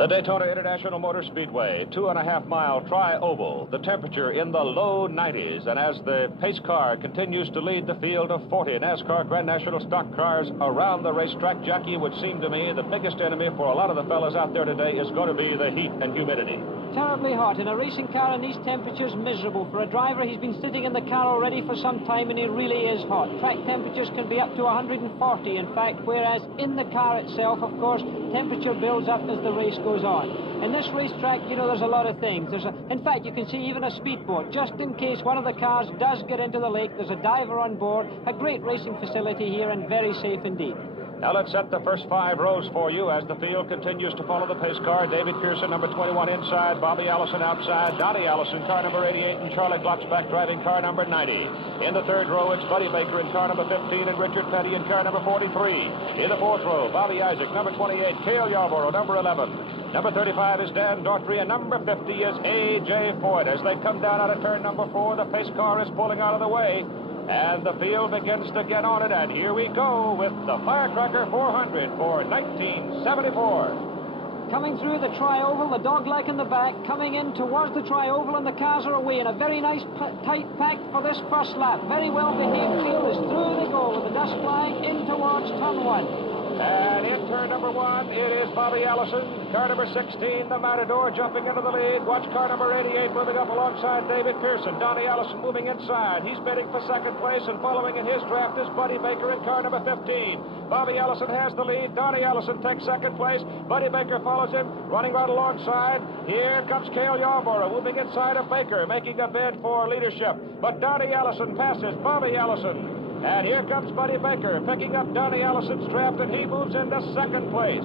The Daytona International Motor Speedway, 2.5-mile tri-oval. The temperature in the low 90s. And as the pace car continues to lead the field of 40 NASCAR Grand National stock cars around the racetrack, Jackie, it would seem to me the biggest enemy for a lot of the fellas out there today is going to be the heat and humidity. Terribly hot. In a racing car in these temperatures, miserable. For a driver, he's been sitting in the car already for some time, and he really is hot. Track temperatures can be up to 140, in fact, whereas in the car itself, of course, temperature builds up as the race goes on. In this racetrack, you know, there's a lot of things. In fact, you can see even a speedboat. Just in case one of the cars does get into the lake, there's a diver on board. A great racing facility here and very safe indeed. Now let's set the first 5 rows for you as the field continues to follow the pace car. David Pearson, number 21 inside. Bobby Allison outside. Donnie Allison, car number 88, and Charlie Glocksback driving car number 90. In the third row, it's Buddy Baker in car number 15 and Richard Petty in car number 43. In the fourth row, Bobby Isaac, number 28, Cale Yarborough, number 11. Number 35 is Dan Daughtry, and number 50 is A.J. Foyt. As they come down out of turn number 4, the pace car is pulling out of the way. And the field begins to get on it, and here we go with the Firecracker 400 for 1974. Coming through the tri-oval, the dogleg in the back, coming in towards the tri-oval, and the cars are away in a very nice tight pack for this first lap. Very well behaved field as through they go with the dust flying in towards turn 1. And in turn number 1, it is Bobby Allison. Car number 16, the Matador, jumping into the lead. Watch car number 88 moving up alongside David Pearson. Donnie Allison moving inside. He's bidding for second place, and following in his draft is Buddy Baker in car number 15. Bobby Allison has the lead. Donnie Allison takes second place. Buddy Baker follows him, running right alongside. Here comes Cale Yarborough, moving inside of Baker, making a bid for leadership. But Donnie Allison passes Bobby Allison. And here comes Buddy Baker, picking up Donnie Allison's draft, and he moves into second place.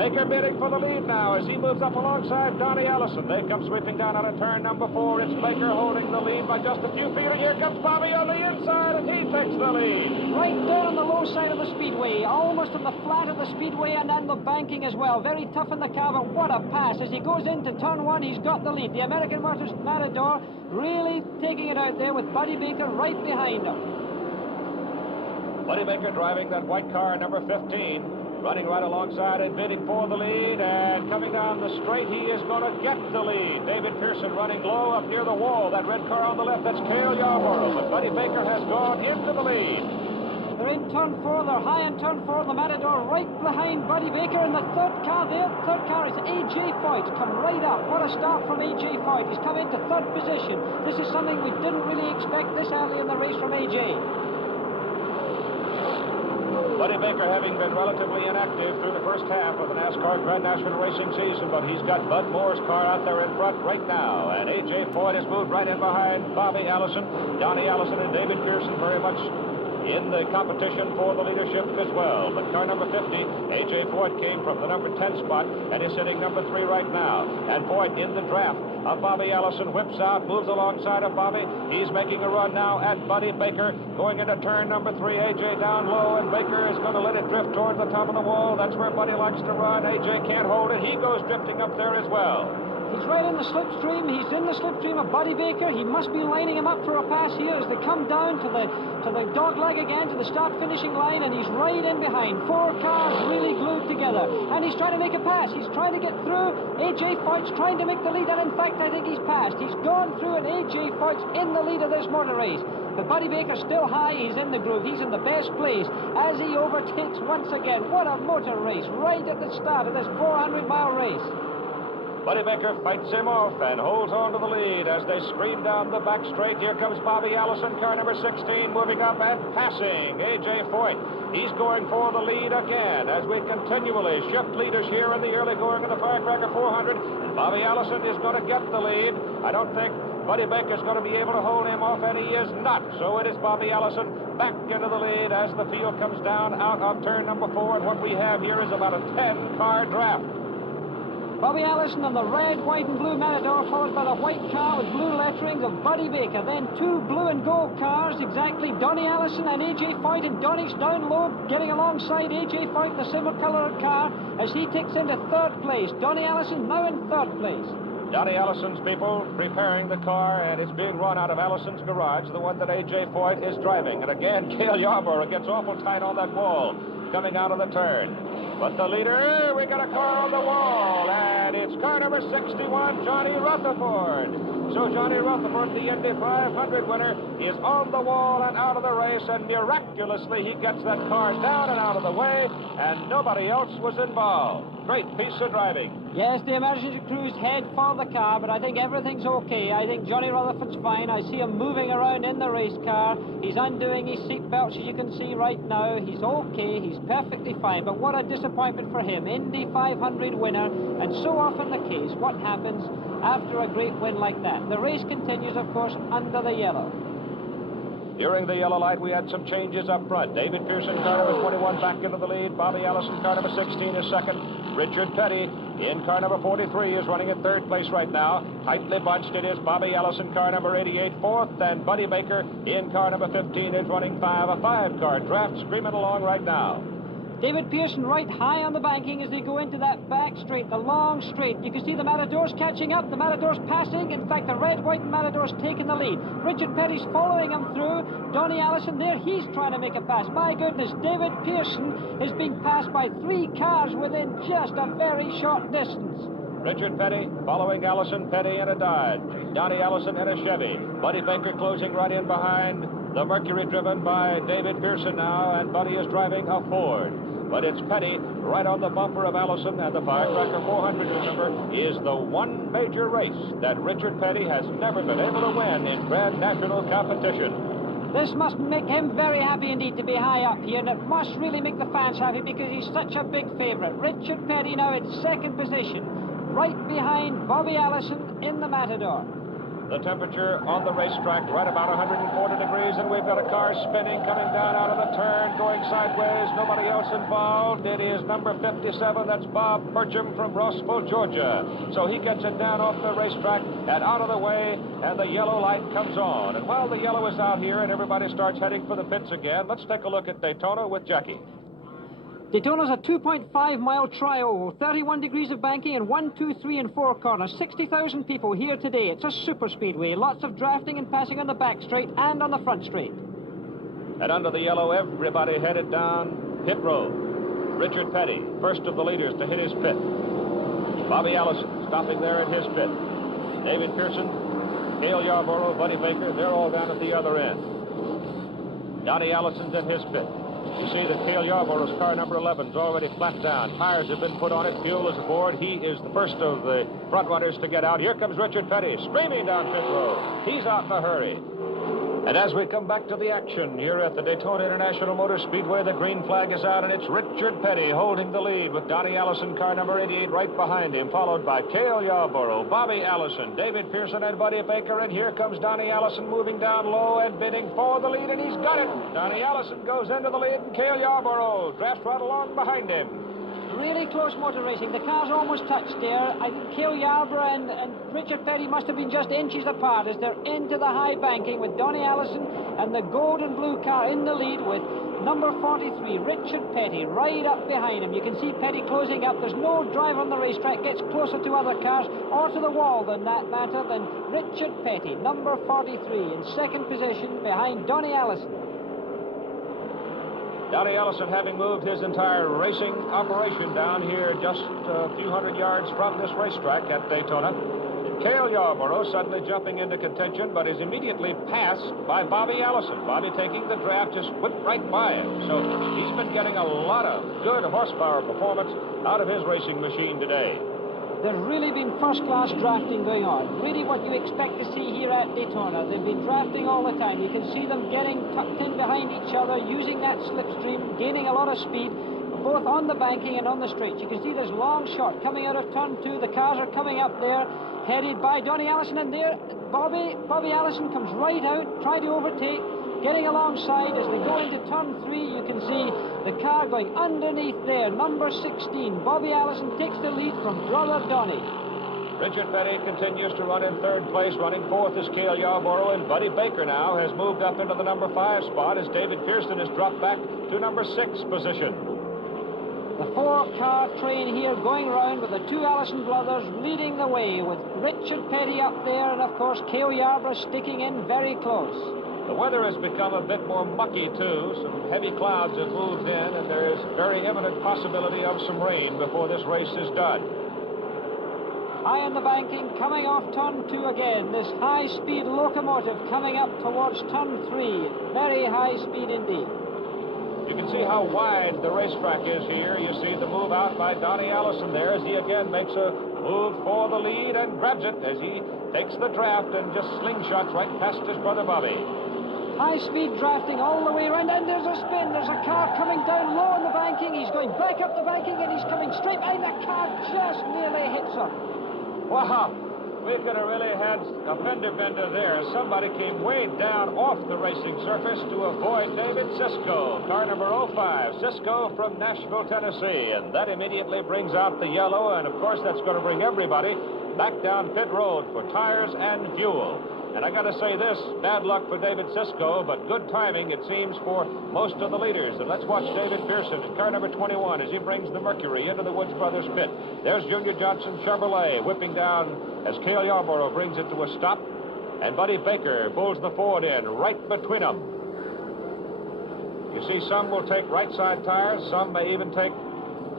Baker bidding for the lead now as he moves up alongside Donnie Allison. They come sweeping down out of turn number 4. It's Baker holding the lead by just a few feet, and here comes Bobby on the inside, and he takes the lead. Right there on the low side of the speedway, almost on the flat of the speedway and on the banking as well. Very tough in the car, but what a pass. As he goes into turn 1, he's got the lead. The American Motors Matador really taking it out there with Buddy Baker right behind him. Buddy Baker driving that white car, number 15, running right alongside and bidding for the lead, and coming down the straight, he is going to get the lead. David Pearson running low up near the wall. That red car on the left, that's Cale Yarborough, but Buddy Baker has gone into the lead. They're in turn 4, they're high in turn 4, the Matador right behind Buddy Baker, and the third car is A.J. Foyt. Come right up. What a start from A.J. Foyt. He's come into third position. This is something we didn't really expect this early in the race from A.J. Buddy Baker having been relatively inactive through the first half of the NASCAR Grand National Racing season, but he's got Bud Moore's car out there in front right now. And A.J. Foyt has moved right in behind Bobby Allison. Donnie Allison and David Pearson very much in the competition for the leadership as well. But car number 50, A.J. Foyt, came from the number 10 spot and is sitting number 3 right now. And Foyt in the draft of Bobby Allison, whips out, moves alongside of Bobby. He's making a run now at Buddy Baker, going into turn number 3. A.J. down low, and Baker is going to let it drift towards the top of the wall. That's where Buddy likes to run. A.J. can't hold it. He goes drifting up there as well. He's right in the slipstream. He's in the slipstream of Buddy Baker. He must be lining him up for a pass here as they come down to the dogleg again, to the start-finishing line, and he's right in behind. 4 cars really glued together. And he's trying to make a pass. He's trying to get through. A.J. Foyt's trying to make the lead, and in fact, I think he's passed. He's gone through, and A.J. Foyt's in the lead of this motor race. But Buddy Baker's still high. He's in the groove. He's in the best place as he overtakes once again. What a motor race right at the start of this 400-mile race. Buddy Baker fights him off and holds on to the lead as they scream down the back straight. Here comes Bobby Allison, car number 16, moving up and passing A.J. Foyt. He's going for the lead again as we continually shift leaders here in the early going of the Firecracker 400. And Bobby Allison is going to get the lead. I don't think Buddy Baker's going to be able to hold him off, and he is not. So it is Bobby Allison back into the lead as the field comes down out of turn number 4. And what we have here is about a 10-car draft. Bobby Allison on the red, white, and blue Matador, followed by the white car with blue letterings of Buddy Baker. Then 2 blue and gold cars, exactly, Donnie Allison and A.J. Foyt, and Donnie's down low, getting alongside A.J. Foyt in the silver-colored car as he takes into third place. Donnie Allison now in third place. Donnie Allison's people preparing the car, and it's being run out of Allison's garage, the one that A.J. Foyt is driving. And again, Cale Yarborough gets awful tight on that wall coming out of the turn. But the leader, we got a car on the wall, and it's car number 61, Johnny Rutherford. So Johnny Rutherford, the Indy 500 winner, is on the wall and out of the race, and miraculously he gets that car down and out of the way, and nobody else was involved. Great piece of driving. Yes, the emergency crews head for the car, but I think everything's okay. I think Johnny Rutherford's fine. I see him moving around in the race car. He's undoing his seatbelts, as you can see right now. He's okay. He's perfectly fine. But what a disappointment for him. Indy 500 winner, and so often the case. What happens after a great win like that? The race continues, of course, under the yellow. During the yellow light, we had some changes up front. David Pearson, car number 21, back into the lead. Bobby Allison, car number 16, is second. Richard Petty, in car number 43, is running in third place right now. Tightly bunched it is Bobby Allison, car number 88, fourth. And Buddy Baker, in car number 15, is running a five-car draft, screaming along right now. David Pearson right high on the banking as they go into that back straight, the long straight. You can see the Matadors catching up, the Matadors passing. In fact, the red, white Matadors taking the lead. Richard Petty's following him through. Donnie Allison there, he's trying to make a pass. My goodness, David Pearson is being passed by 3 cars within just a very short distance. Richard Petty following Allison, Petty in a Dodge. Donnie Allison in a Chevy. Buddy Baker closing right in behind. The Mercury driven by David Pearson now, and Buddy is driving a Ford. But it's Petty right on the bumper of Allison, and the Firecracker 400, remember, is the one major race that Richard Petty has never been able to win in Grand National competition. This must make him very happy indeed to be high up here, and it must really make the fans happy because he's such a big favourite. Richard Petty now in second position, right behind Bobby Allison in the Matador. The temperature on the racetrack right about 140 degrees, and we've got a car spinning, coming down out of the turn, going sideways. Nobody else involved. It is number 57. That's Bob Burcham from Rossville, Georgia. So he gets it down off the racetrack and out of the way, and the yellow light comes on. And while the yellow is out here and everybody starts heading for the pits again, let's take a look at Daytona with Jackie. Daytona's a 2.5-mile tri-oval, 31 degrees of banking and 1, 2, 3, and 4 corners. 60,000 people here today. It's a super speedway. Lots of drafting and passing on the back straight and on the front straight. And under the yellow, everybody headed down pit road. Richard Petty, first of the leaders to hit his pit. Bobby Allison stopping there at his pit. David Pearson, Cale Yarborough, Buddy Baker, they're all down at the other end. Donnie Allison's in his pit. You see that Cale Yarborough's car number 11 is already flat down. Tires have been put on it. Fuel is aboard. He is the first of the front runners to get out. Here comes Richard Petty, screaming down pit road. He's out in a hurry. And as we come back to the action here at the Daytona International Motor Speedway, the green flag is out, and it's Richard Petty holding the lead with Donnie Allison, car number 88, right behind him, followed by Cale Yarborough, Bobby Allison, David Pearson, and Buddy Baker. And here comes Donnie Allison moving down low and bidding for the lead, and he's got it. Donnie Allison goes into the lead, and Cale Yarborough drafts right along behind him. Really close motor racing. The cars almost touched there. I think Cale Yarborough and Richard Petty must have been just inches apart as they're into the high banking with Donnie Allison and the gold and blue car in the lead with number 43, Richard Petty, right up behind him. You can see Petty closing up. There's no driver on the racetrack gets closer to other cars or to the wall than that matter than Richard Petty, number 43, in second position behind Donnie Allison. Donnie Allison having moved his entire racing operation down here just a few hundred yards from this racetrack at Daytona. Cale Yarborough suddenly jumping into contention, but is immediately passed by Bobby Allison. Bobby taking the draft just whipped right by him. So he's been getting a lot of good horsepower performance out of his racing machine today. There's really been first-class drafting going on. Really what you expect to see here at Daytona. They've been drafting all the time. You can see them getting tucked in behind each other, using that slipstream, gaining a lot of speed, both on the banking and on the straight. You can see there's long shot coming out of turn 2. The cars are coming up there, headed by Donnie Allison, and there Bobby Allison comes right out, trying to overtake, getting alongside. As they go into turn 3, you can see the car going underneath there. Number 16, Bobby Allison takes the lead from brother Donnie. Richard Petty continues to run in third place. Running fourth is Cale Yarborough, and Buddy Baker now has moved up into the number 5 spot as David Pearson has dropped back to number 6 position. The 4-car train here going around with the 2 Allison brothers leading the way with Richard Petty up there and, of course, Cale Yarborough sticking in very close. The weather has become a bit more mucky, too. Some heavy clouds have moved in, and there is very imminent possibility of some rain before this race is done. High in the banking, coming off turn 2 again. This high-speed locomotive coming up towards turn 3. Very high speed indeed. You can see how wide the racetrack is here. You see the move out by Donnie Allison there as he again makes a move for the lead and grabs it as he takes the draft and just slingshots right past his brother Bobby. High-speed drafting all the way around, and there's a spin. There's a car coming down low in the banking. He's going back up the banking, and he's coming straight behind. The car just nearly hits him. Wow, we could have really had a fender bender there. Somebody came way down off the racing surface to avoid David Cisco, car number 05. Cisco from Nashville, Tennessee, and that immediately brings out the yellow, and of course that's going to bring everybody back down pit road for tires and fuel. And I got to say this, bad luck for David Cisco, but good timing, it seems, for most of the leaders. And let's watch David Pearson in car number 21 as he brings the Mercury into the Woods Brothers pit. There's Junior Johnson Chevrolet whipping down as Cale Yarborough brings it to a stop. And Buddy Baker pulls the Ford in right between them. You see, some will take right side tires, some may even take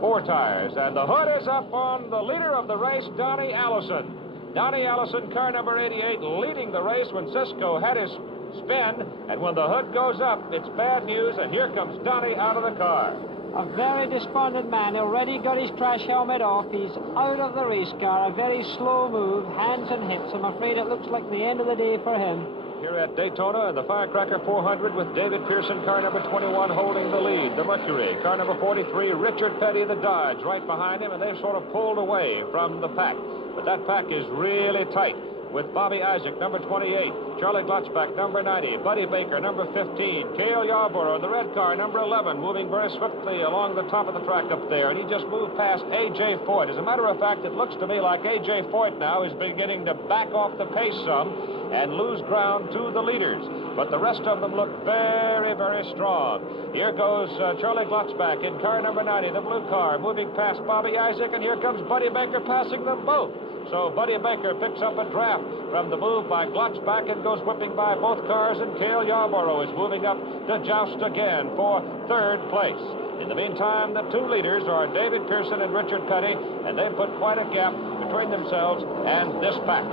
4 tires. And the hood is up on the leader of the race, Donnie Allison. Donnie Allison, car number 88, leading the race when Cisco had his spin. And when the hood goes up, it's bad news, and here comes Donnie out of the car. A very despondent man. Already got his crash helmet off. He's out of the race car. A very slow move. Hands and hits. I'm afraid it looks like the end of the day for him. Here at Daytona, the Firecracker400 with David Pearson, car number 21, holding the lead. The Mercury, car number 43, Richard Petty, the Dodge, right behind him, and they've sort of pulled away from the pack. But that pack is really tight with Bobby Isaac, number 28, Charlie Glotzbach, number 90, Buddy Baker, number 15, Cale Yarborough, the red car, number 11, moving very swiftly along the top of the track up there, and he just moved past A.J. Foyt. As a matter of fact, it looks to me like A.J. Foyt now is beginning to back off the pace some and lose ground to the leaders. But the rest of them look very, very strong. Here goes Charlie Glotzbach in car number 90, the blue car, moving past Bobby Isaac, and here comes Buddy Baker passing them both. So Buddy Baker picks up a draft from the move by Glotzbach and goes whipping by both cars, and Cale Yarborough is moving up to joust again for 3rd place. In the meantime, the 2 leaders are David Pearson and Richard Petty, and they've put quite a gap between themselves and this pack.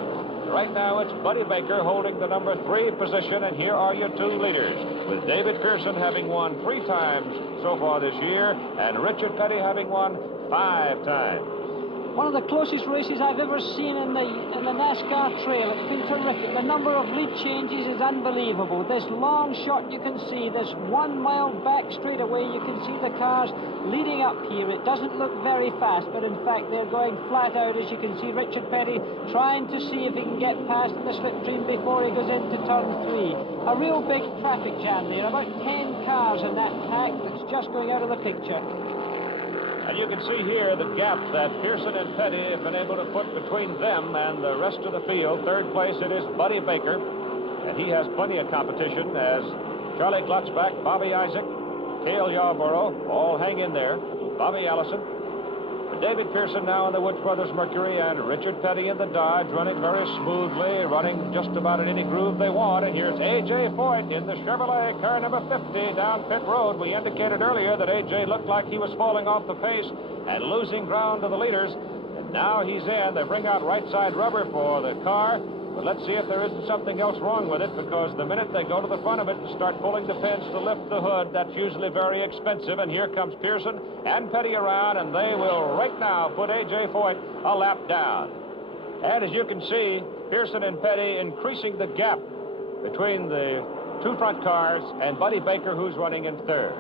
Right now, it's Buddy Baker holding the number 3 position, and here are your 2 leaders, with David Pearson having won 3 times so far this year, and Richard Petty having won 5 times. One of the closest races I've ever seen in the NASCAR trail. It's been terrific. The number of lead changes is unbelievable. This long shot you can see, this 1 mile back straightaway, you can see the cars leading up here. It doesn't look very fast, but in fact they're going flat out, as you can see Richard Petty trying to see if he can get past the slipstream before he goes into turn 3. A real big traffic jam there. About 10 cars in that pack that's just going out of the picture. And you can see here the gap that Pearson and Petty have been able to put between them and the rest of the field. 3rd place, it is Buddy Baker, and he has plenty of competition as Charlie Glotzbach, Bobby Isaac, Cale Yarborough, all hang in there. Bobby Allison. But David Pearson now in the Woods Brothers Mercury, and Richard Petty in the Dodge, running very smoothly, running just about in any groove they want. And here's A.J. Foyt in the Chevrolet, car number 50, down pit road. We indicated earlier that A.J. looked like he was falling off the pace and losing ground to the leaders. And now he's in. They bring out right side rubber for the car. But let's see if there isn't something else wrong with it, because the minute they go to the front of it and start pulling the pins to lift the hood, that's usually very expensive. And here comes Pearson and Petty around, and they will right now put A.J. Foyt a lap down. And as you can see, Pearson and Petty increasing the gap between the 2 front cars and Buddy Baker, who's running in 3rd.